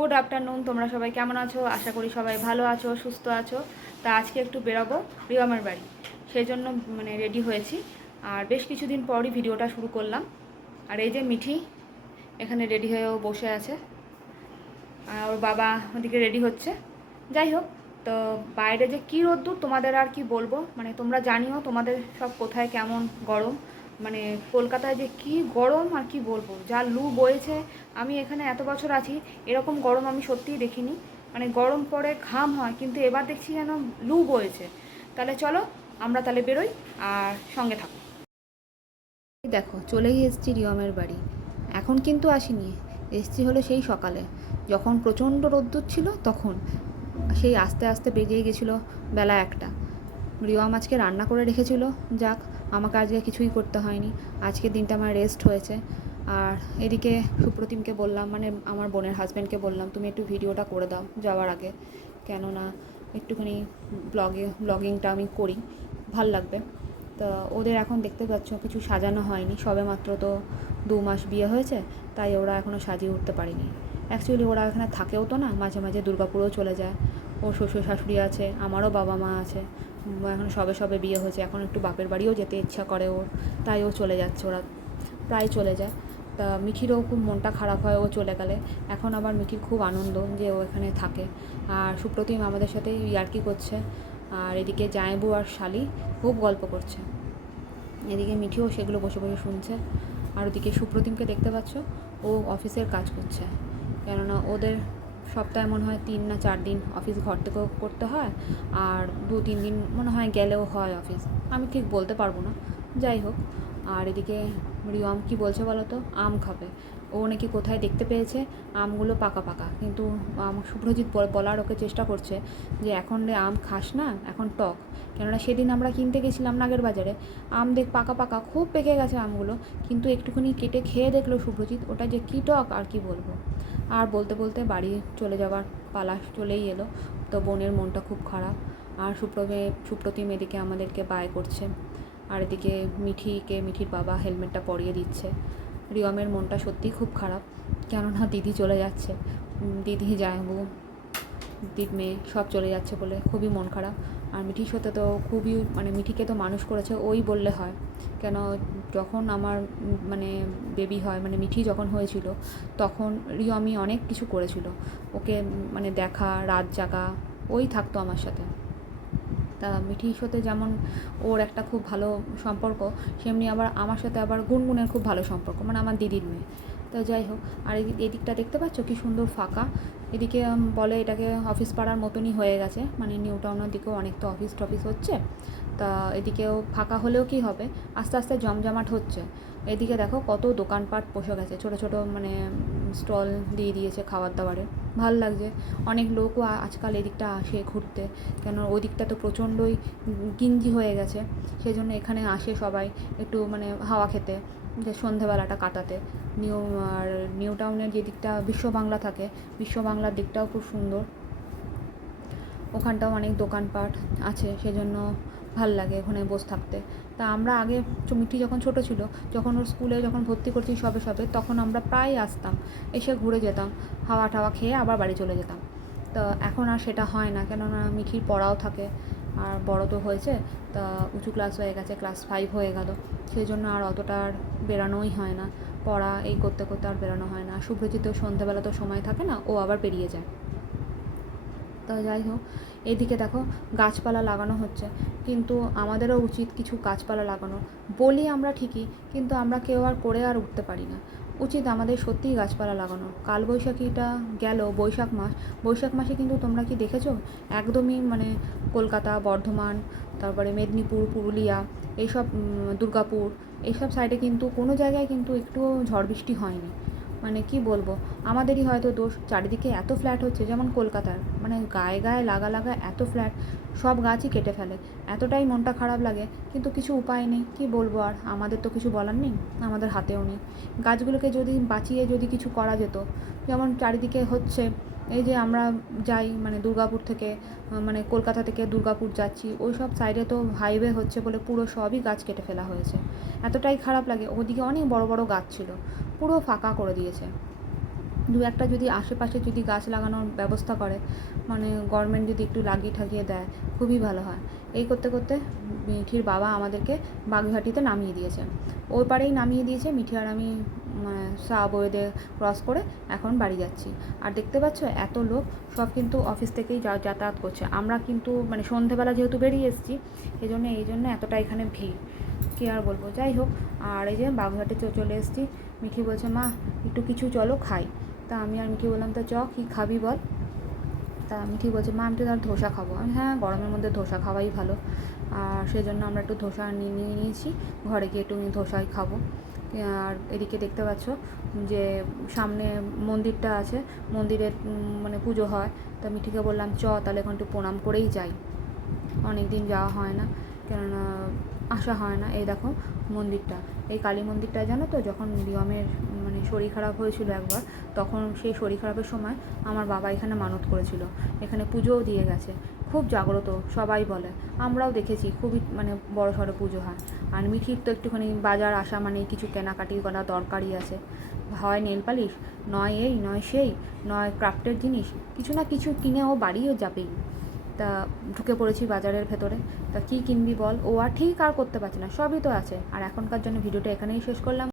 Good afternoon. তোমরা সবাই কেমন আছো? আশা করি সবাই ভালো আছো, সুস্থ আছো। তা আজকে একটু বেরোবো রিয়মের বাড়ি, সেই জন্য রেডি হয়েছি। আর বেশ কিছুদিন পরই ভিডিওটা শুরু করলাম। আর এই যে মিঠি এখানে রেডি হয়েও বসে আছে, আর ওর বাবা ওদিকে রেডি হচ্ছে। যাই হোক, তো বাইরে যে কী রোদ্দুর তোমাদের আর কি বলবো, তোমরা জানিও তোমাদের সব কোথায় কেমন গরম। কলকাতায় যে কি গরম আর কি বলবো, যা লু বয়েছে। আমি এখানে এত বছর আছি, এরকম গরম আমি সত্যিই দেখিনি। গরম পড়ে ঘাম হয়, কিন্তু এবার দেখছি যেন লু বয়েছে। তাহলে চলো আমরা তাহলে বেরোই, আর সঙ্গে থাকো। দেখো চলেই এসেছি রিয়মের বাড়ি। এখন কিন্তু আসিনি, এসছি হলো সেই সকালে, যখন প্রচণ্ড রোদ্দুর ছিল তখন। সেই আস্তে আস্তে বেরিয়ে গেছিলো বেলা 1টা। রিয়ম আজকে রান্না করে রেখেছিল, যাক আমাকে আজকে কিছুই করতে হয়নি। আজকের দিনটা আমার রেস্ট হয়েছে। আর এদিকে সুপ্রতিমকে বললাম, আমার বোনের হাজব্যান্ডকে বললাম, তুমি একটু ভিডিওটা করে দাও যাওয়ার আগে, কেননা একটুখানি ব্লগিংটা আমি করি, ভাল লাগবে। তো ওদের এখন দেখতে পাচ্ছ কিছু সাজানো হয়নি, সবে মাত্র তো 2 মাস বিয়ে হয়েছে, তাই ওরা এখনও সাজিয়ে উঠতে পারেনি। অ্যাকচুয়ালি ওরা এখানে থাকেও তো না, মাঝে মাঝে দুর্গাপুরেও চলে যায়। ওর শ্বশুর শাশুড়ি আছে, আমারও বাবা মা আছে। এখন সবে বিয়ে হয়েছে, এখন একটু বাপের বাড়িও যেতে ইচ্ছা করে ওর, তাই ও চলে যাচ্ছে। ওরা প্রায় চলে যায়। তা মিঠিরও খুব মনটা খারাপ হয় ও চলে গেলে। এখন আবার মিঠির খুব আনন্দ যে ও এখানে থাকে। আর সুপ্রতিম আমাদের সাথে ইয়ার্কি করছে, আর এদিকে জামাইবু আর শালি খুব গল্প করছে। এদিকে মিঠিও সেগুলো বসে বসে শুনছে। আর ওদিকে সুপ্রতিমকে দেখতে পাচ্ছ, ও অফিসের কাজ করছে। কেননা ওদের সপ্তাহে মনে হয় 3 না 4 দিন অফিস ঘর থেকেও করতে হয়, আর 2-3 দিন মনে হয় গেলেও হয় অফিস, আমি ঠিক বলতে পারবো না। যাই হোক, আর এদিকে রিয়ম কি বলছে বলো তো, আম খাবে। ও নাকি কোথায় দেখতে পেয়েছে আমগুলো পাকা পাকা, কিন্তু শুভ্রজিৎ বলার ওকে চেষ্টা করছে যে এখন রে আম খাস না, এখন টক। কেননা সেদিন আমরা কিনতে গেছিলাম নাগের বাজারে, আম দেখ পাকা পাকা খুব পেকে গেছে আমগুলো, কিন্তু একটুখানি কেটে খেয়ে দেখলো শুভ্রজিৎ, ওটা যে কী টক আর কি বলবো। আর বলতে বলতে বাড়ি চলে যাওয়ার পালা চলেই এলো। তো বোনের মনটা খুব খারাপ। আর সুপ্রতিম এদিকে আমাদেরকে বাই করছে, আর এদিকে মিঠির বাবা হেলমেটটা পরিয়ে দিচ্ছে। রিয়মের মনটা সত্যিই খুব খারাপ, কেননা দিদি চলে যাচ্ছে, দিদি জামাইবু, দিদির মেয়ে সব চলে যাচ্ছে বলে খুবই মন খারাপ। আর মিঠির সাথে তো খুবই মিঠিকে তো মানুষ করেছে ওই বললে হয়। কেন, যখন আমার বেবি হয়, মিঠি যখন হয়েছিল, তখন রিয়মি অনেক কিছু করেছিল ওকে, দেখা, রাত জাগা, ওই থাকতো আমার সাথে। তা মিঠির সাথে যেমন ওর একটা খুব ভালো সম্পর্ক, সেমনি আবার আমার সাথে আবার গুনগুনের খুব ভালো সম্পর্ক, আমার দিদির মেয়ে। তা যাই হোক, আর এদিকটা দেখতে পাচ্ছ কি সুন্দর ফাঁকা। এদিকে বলে এটাকে অফিস পাড়ার মতনই হয়ে গেছে, নিউ টাউনের দিকেও অনেক তো অফিস টফিস হচ্ছে। তা এদিকেও ফাঁকা হলেও কি হবে, আস্তে আস্তে জমজমাট হচ্ছে। এদিকে দেখো কত দোকানপাট বসে গেছে, ছোটো ছোটো স্টল দিয়ে দিয়েছে খাবার দাবারের, ভাল লাগছে। অনেক লোকও আজকাল এদিকটা আসে ঘুরতে, কেন ওই দিকটা তো প্রচণ্ডই গিঞ্জি হয়ে গেছে, সেই জন্য এখানে আসে সবাই একটু হাওয়া খেতে, যে সন্ধেবেলাটা কাটাতে। আর নিউ টাউনের যে দিকটা বিশ্ব বাংলা থাকে, বিশ্ব বাংলার দিকটাও খুব সুন্দর, ওখানটাও অনেক দোকানপাট আছে, সেজন্য ভাল লাগে ওখানে বসে থাকতে। তা আমরা আগে মিঠি যখন ছোটো ছিল, যখন ওর স্কুলে যখন ভর্তি করছি সবে তখন আমরা প্রায় আসতাম, এসে ঘুরে যেতাম, হাওয়া টাওয়া খেয়ে আবার বাড়ি চলে যেতাম। তো এখন আর সেটা হয় না, কেননা মিঠির পড়াও থাকে, আর বড় তো হয়েছে, তা উঁচু ক্লাস হয়ে গেছে, ক্লাস 5 হয়ে গেল, সেই জন্য আর অতটা আর বেরানোই হয় না, পড়া এই করতে করতে আর বেরানো হয় না। শুভ্রজিতেও সন্ধ্যাবেলা তো সময় থাকে না, ও আবার বেরিয়ে যায়। তো যাই হোক, এদিকে দেখো গাছপালা লাগানো হচ্ছে, কিন্তু আমাদেরও উচিত কিছু গাছপালা লাগানো। বলি আমরা ঠিকই, কিন্তু আমরা কেউ আর করে আর উঠতে পারি না। উচিত আমাদের সত্যিই গাছপালা লাগানো। কালবৈশাখীটা গেল, বৈশাখ মাসে কিন্তু তোমরা কি দেখেছো, একদমই কলকাতা, বর্ধমান, তারপরে মেদিনীপুর, পুরুলিয়া, এইসব দুর্গাপুর, এইসব সাইডে কিন্তু কোনো জায়গায় কিন্তু একটুও ঝড় বৃষ্টি হয়নি। কি বলবো, আমাদেরই হয়তো দোষ, চারিদিকে এত ফ্ল্যাট হচ্ছে, যেমন কলকাতার গায়ে গায়ে লাগা এত ফ্ল্যাট, সব গাছই কেটে ফেলে, এতটাই মনটা খারাপ লাগে, কিন্তু কিছু উপায় নেই, কি বলবো আর, আমাদের তো কিছু বলার নেই, আমাদের হাতেও নেই। গাছগুলোকে যদি বাঁচিয়ে যদি কিছু করা যেত, যেমন চারিদিকে হচ্ছে, এই যে আমরা যাই দুর্গাপুর থেকে, কলকাতা থেকে দুর্গাপুর যাচ্ছি, ওই সব সাইডে তো হাইওয়ে হচ্ছে বলে পুরো সবই গাছ কেটে ফেলা হয়েছে, এতটাই খারাপ লাগে। ওদিকে অনেক বড় বড় গাছ ছিল, পুরো ফাঁকা করে দিয়েছে। দু একটা যদি আশেপাশে যদি গাছ লাগানোর ব্যবস্থা করে, মানে গভর্নমেন্ট যদি একটু লাগিয়ে ঠাকিয়ে দেয়, খুবই ভালো হয়। এই করতে করতে মিঠির বাবা আমাদেরকে বাগুইহাটিতে নামিয়ে দিয়েছে, ওই পারেই নামিয়ে দিয়েছে। মিঠি আর আমি সাবওয়েতে ক্রস করে এখন বাড়ি যাচ্ছি। আর দেখতে পাচ্ছ এত লোক, সব কিন্তু অফিস থেকেই যাতায়াত করছে। আমরা কিন্তু মানে সন্ধেবেলা যেহেতু বেরিয়ে এসেছি, এই জন্য এতটা এখানে ভিড়, কী আর বলবো। যাই হোক, আর এই যে বাগুইহাটে চলে এসেছি। মিঠি বলছে মা একটু কিছু চলো খাই। তা আমি আর মিঠি বললাম তা কী খাবি বল। তা মিঠি বলছে মা আমি তো তাহলে ধোসা খাবো। আমি হ্যাঁ, গরমের মধ্যে ধোসা খাওয়াই ভালো। আর সেজন্য আমরা একটু ধোসা নিয়েছি, ঘরে গিয়ে একটু ধোসাই খাবো। আর এদিকে দেখতে পাচ্ছ যে সামনে মন্দিরটা আছে, মন্দিরে মানে পুজো হয়। তা মিঠিকে বললাম তাহলে এখন একটু প্রণাম করেই যাই, অনেক দিন যাওয়া হয় না, কেননা আসা হয় না। এই দেখো মন্দিরটা, এই কালী মন্দিরটা জানো তো, যখন রিয়মের মানে শরীর খারাপ হয়েছিল একবার, তখন সেই শরীর খারাপের সময় আমার বাবা এখানে মানত করেছিল, এখানে পুজোও দিয়ে গেছে। খুব জাগ্রত সবাই বলে, আমরাও দেখেছি, খুবই মানে বড় সড়ো পুজো হয়। আর মিঠির তো একটুখানি বাজার আসা মানে কিছু কেনাকাটি করা দরকারই আছে, হয় নেল পালিশ, নয় এই নয় সেই, নয় ক্রাফটের জিনিস, কিছু না কিছু কিনে ও বাড়িও যাবেই। তা ঢুকে পড়েছি বাজারের ভেতরে। তা কী কিনবি বল, ও আর ঠিক আর করতে পারছে না, সবই তো আছে। আর এখনকার জন্য ভিডিওটা এখানেই শেষ করলাম।